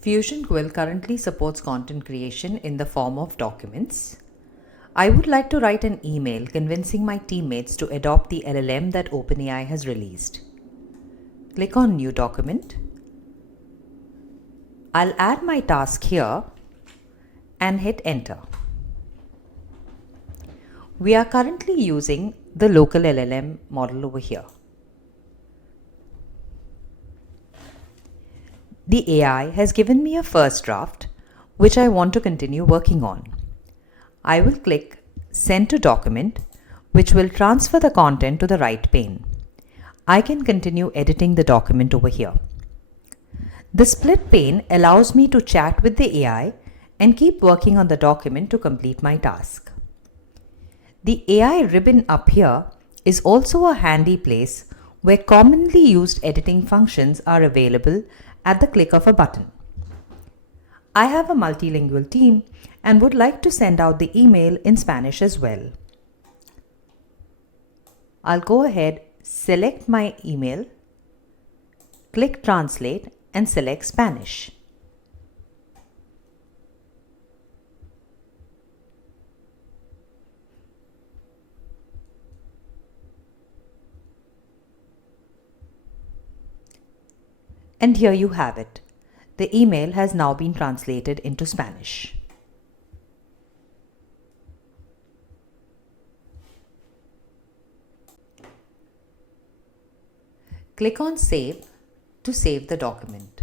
Fusion Quill currently supports content creation in the form of documents. I would like to write an email convincing my teammates to adopt the LLM that OpenAI has released. Click on New Document. I'll add my task here and hit Enter. We are currently using the local LLM model over here. The AI has given me a first draft, which I want to continue working on. I will click Send to Document, which will transfer the content to the right pane. I can continue editing the document over here. The split pane allows me to chat with the AI and keep working on the document to complete my task. The AI ribbon up here is also a handy place where commonly used editing functions are available at the click of a button. I have a multilingual team and would like to send out the email in Spanish as well. I'll go ahead, select my email, click Translate and select Spanish. And here you have it. The email has now been translated into Spanish. Click on Save to save the document.